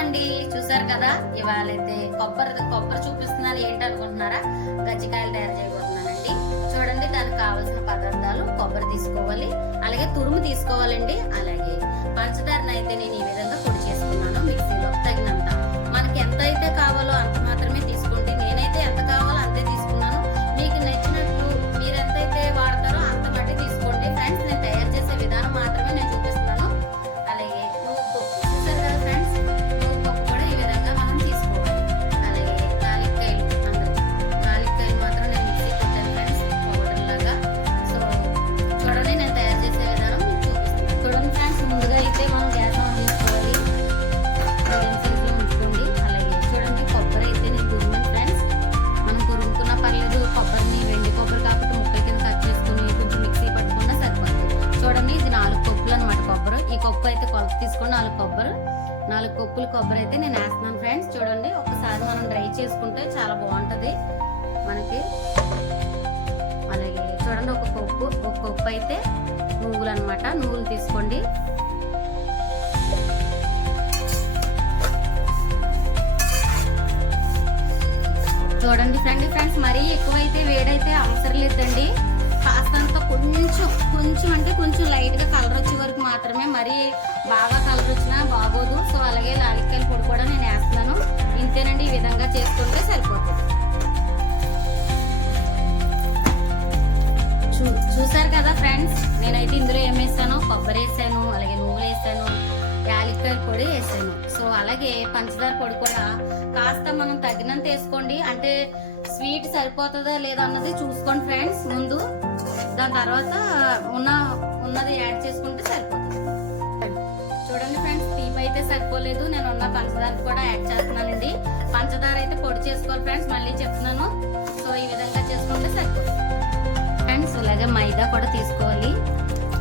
అండి, చూసారు కదా. ఇవాళైతే కొబ్బరి చూపిస్తున్నాను. ఏంటి అనుకుంటున్నారా? గజ్జికాయలు తయారు చేయబోతున్నానండి. చూడండి, దానికి కావాల్సిన పదార్థాలు: కొబ్బరి తీసుకోవాలి, అలాగే తురుము తీసుకోవాలండి, అలాగే పంచదారను అయితే నేను ఈ విధంగా పొడి చేసుకున్నాను మిక్సీలో. తగినంత మనకి ఎంత అయితే కావాలో అంత మాత్రమే తీసుకోండి. నేనైతే ఎంత కావాలో అంతే తీసుకున్నాను. మీకు నచ్చినట్లు మీరు ఎంతైతే వాడతారో అంత బట్టి తీసుకోండి ఫ్రెండ్స్. నేను తయారు చేసే విధానం మాత్రమే నేను చూపిస్తున్నాను. అలాగే నువ్వు చూసారు కదా ఫ్రెండ్స్, నువ్వు కూడా ఈ విధంగా మనం తీసుకోవాలి. అలాగే నాలుగుకాయలు మాత్రం నేను మిక్సీ కొట్టాను ఫ్రెండ్స్, పౌడర్ లాగా. సో చూడండి, నేను తయారు చేసే విధానం చూపిస్తాను. చూడండి ఫ్రెండ్స్, ముందుగా అయితే మనం గ్యాస్ ఆన్ చేసుకోవాలి. మీడియం సైజులో ఉంచుకోండి. అలాగే చూడండి, కొబ్బరి అయితే నేను తురిమాను ఫ్రెండ్స్. మనం తురుముకున్నా పర్లేదు. కొబ్బరిని వెండి కొబ్బరి కాబట్టి ముక్కల కింద కట్ చేసుకుని కొంచెం మిక్సీ పట్టుకున్నా సరిపోతుంది. చూడండి, ఇది 4 కప్పులు అనమాట కొబ్బరి. ఈ కప్పు అయితే కొలత తీసుకొని 4 కప్పులు కొబ్బరి అయితే నేను వేస్తున్నాను ఫ్రెండ్స్. చూడండి, ఒకసారి మనం డ్రై చేసుకుంటే చాలా బాగుంటది మనకి. అలాగే చూడండి, ఒక కప్పు అయితే నువ్వులు అనమాట. నువ్వులు తీసుకోండి. చూడండి ఫ్రెండ్స్, మరీ ఎక్కువైతే వేడైతే అవసరం లేదండి. కాస్తంత కొంచెం అంటే కొంచెం లైట్ గా కలర్ వచ్చే వరకు మాత్రమే. మరీ బాగా కలర్ వచ్చినా బాగోదు. సో అలాగే లాలిక్కాయల పొడి కూడా నేను వేస్తున్నాను. ఇంతేనండి, ఈ విధంగా చేసుకుంటే సరిపోతుంది. చూసారు కదా ఫ్రెండ్స్, నేనైతే ఇందులో ఏం వేసాను? కొబ్బరి వేసాను, అలాగే నువ్వులు వేసాను, యాలక్కాయల పొడి వేసాను. సో అలాగే పంచదార పొడి కూడా కాస్త మనం తగినంత వేసుకోండి. అంటే స్వీట్ సరిపోతుందా లేదా అన్నది చూసుకోండి ఫ్రెండ్స్ ముందు. దాని తర్వాత ఉన్నది యాడ్ చేసుకుంటే సరిపోతుంది. చూడండి ఫ్రెండ్స్, తీపి అయితే సరిపోలేదు. నేను ఉన్న పంచదార కూడా యాడ్ చేస్తున్నానండి. పంచదార అయితే పొడి చేసుకోవాలి ఫ్రెండ్స్, మళ్ళీ చెప్తున్నాను. సో ఈ విధంగా చేసుకుంటే సరిపోతుంది ఫ్రెండ్స్. అలాగే మైదా కూడా తీసుకోవాలి.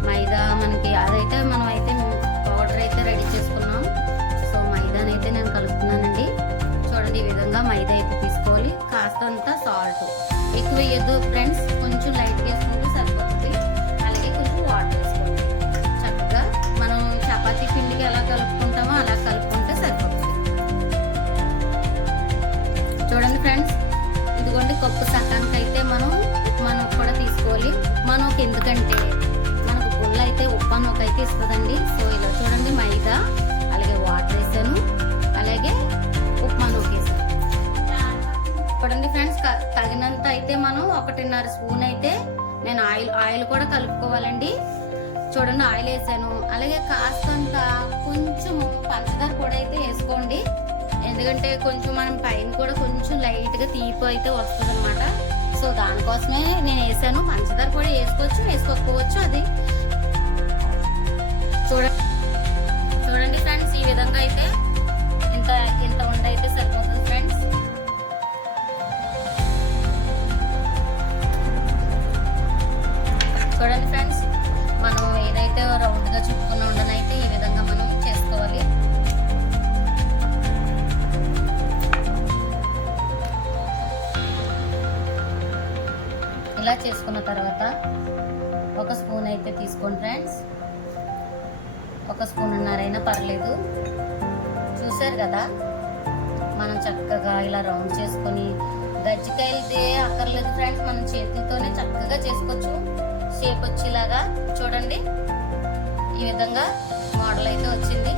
మైదా మనకి అదైతే మనం అయితే పౌడర్ అయితే రెడీ చేసుకున్నాం. సో మైదానైతే నేను కలుపుతున్నానండి. చూడండి, ఈ విధంగా మైదా అయితే తీసుకోవాలి. కాస్తంత సాల్ట్ ఎక్కువ వేయద్దు ఫ్రెండ్స్, కొంచెం లైట్ వేసుకుంటే సరిపోతుంది. అలాగే కొంచెం వాటర్ వేసుకోండి. చక్కగా మనం చపాతీ పిండికి ఎలా కలుపుకుంటామో అలా కలుపుకుంటే సరిపోతుంది. చూడండి ఫ్రెండ్స్, ఇదిగోండి కప్పు సకానికి అయితే మనం కూడా తీసుకోవాలి. ఉప్మానోకి ఎందుకంటే మనకు గుళ్ళ అయితే ఉప్మానోకి అయితే ఇస్తుందండి. సో ఇలా చూడండి, మైదా అలాగే వాటర్ వేసాను, అలాగే ఉప్మానోకి వేసాను. చూడండి ఫ్రెండ్స్, తగినంత అయితే మనం 1.5 స్పూన్ అయితే నేను ఆయిల్ కూడా కలుపుకోవాలండి. చూడండి, ఆయిల్ వేసాను. అలాగే కాస్తంత కొంచెం పంచదార పొడి అయితే వేసుకోండి. ఎందుకంటే కొంచెం మనం పైన కూడా కొంచెం లైట్ గా తీపి అయితే వస్తుంది అనమాట. సో దానికోసమే నేను వేసాను. పంచదార పొడి వేసుకోవచ్చు, వేసుకోకపోవచ్చు. అది చూడండి ఫ్రెండ్స్, ఈ విధంగా అయితే ఇంత ఉండైతే సరిపోతుంది ఫ్రెండ్స్. చూడండి ఫ్రెండ్స్, మనం ఏదైతే రౌండ్ గా చుట్టుకున్న ఉండనైతే ఈ విధంగా మనం చేసుకోవాలి. ఇలా చేసుకున్న తర్వాత 1 స్పూన్ అయితే తీసుకోండి ఫ్రెండ్స్. 1 స్పూన్నర అయినా పర్లేదు. చూసారు కదా, మనం చక్కగా ఇలా రౌండ్ చేసుకొని, గజ్జికాయలదే అక్కర్లేదు ఫ్రెండ్స్, మనం చేతులతోనే చక్కగా చేసుకోవచ్చు. షేప్ వచ్చేలాగా చూడండి, ఈ విధంగా మోడల్ అయితే వచ్చింది.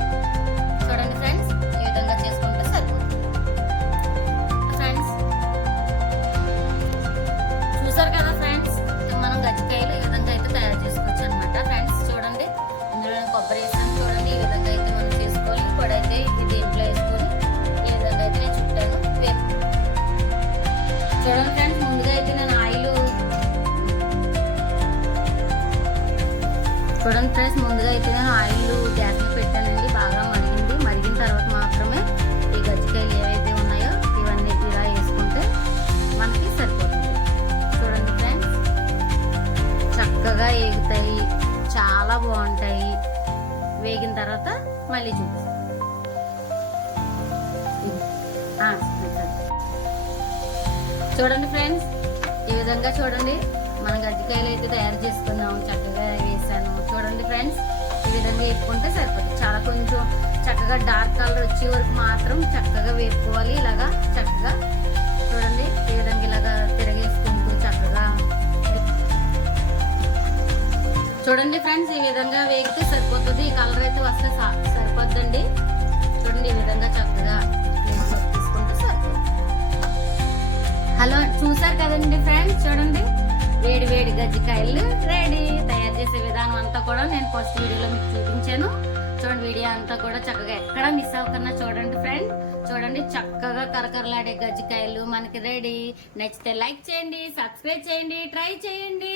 చూడండి ఫ్రెండ్స్, ఈ విధంగా చేసుకుంటే సరిపోతుంది ఫ్రెండ్స్. చూసారు కదా ఫ్రెండ్స్, మనం గజ్జికాయలు ఈ విధంగా అయితే తయారు చేసుకోవచ్చు అనమాట ఫ్రెండ్స్. చూడండి, ఇందులో కొబ్బరి వేసాను. చూడండి, ఈ విధంగా అయితే మనం చేసుకోవాలి. పొడి అయితే ఇది ఇంట్లో వేసుకొని ఈ విధంగా అయితే నేను చుట్టాను. చూడండి ఫ్రెండ్స్, ముందుగా అయితే నేను ఆయిల్ గ్యాస్ మీద పెట్టానండి. బాగా మరిగిన తర్వాత మాత్రమే ఈ గజ్జికాయలు ఏవైతే ఉన్నాయో ఇవన్నీ ఇలా వేసుకుంటే మనకి సరిపోతుంది. చూడండి ఫ్రెండ్స్, చక్కగా వేగుతాయి, చాలా బాగుంటాయి. వేగిన తర్వాత మళ్ళీ చూపిస్తాను. చూడండి ఫ్రెండ్స్, ఈ విధంగా చూడండి, మనం గజ్జికాయలు అయితే తయారు చేసుకున్నాం. చక్కగా వేసాను. చూడండి ఫ్రెండ్స్, ఈ విధంగా వేసుకుంటే సరిపోతుంది. చాలా కొంచెం చక్కగా డార్క్ కలర్ వచ్చే వరకు మాత్రం చక్కగా వేపుకోవాలి. ఇలాగా చక్కగా చూడండి, ఈ విధంగా ఇలాగా తిరగేసుకుంటూ చక్కగా చూడండి ఫ్రెండ్స్. ఈ విధంగా వేగితే సరిపోతుంది. ఈ కలర్ అయితే వస్తే సరిపోద్దండి. చూడండి, ఈ విధంగా చక్కగా తీసుకుంటే సరిపోతుంది. హలో, చూసారు కదండి ఫ్రెండ్స్, చూడండి వేడి వేడి గజ్జికాయలు రెడీ. తయారు చేసే విధానం అంతా కూడా నేను ఫస్ట్ వీడియోలో మీకు చూపించాను. చూడండి, వీడియో అంతా కూడా చక్కగా ఎక్కడ మిస్ అవ్వకుండా చూడండి ఫ్రెండ్. చూడండి, చక్కగా కరకరలాడే గజ్జికాయలు మనకి రెడీ. నచ్చితే లైక్ చేయండి, సబ్స్క్రైబ్ చేయండి, ట్రై చేయండి.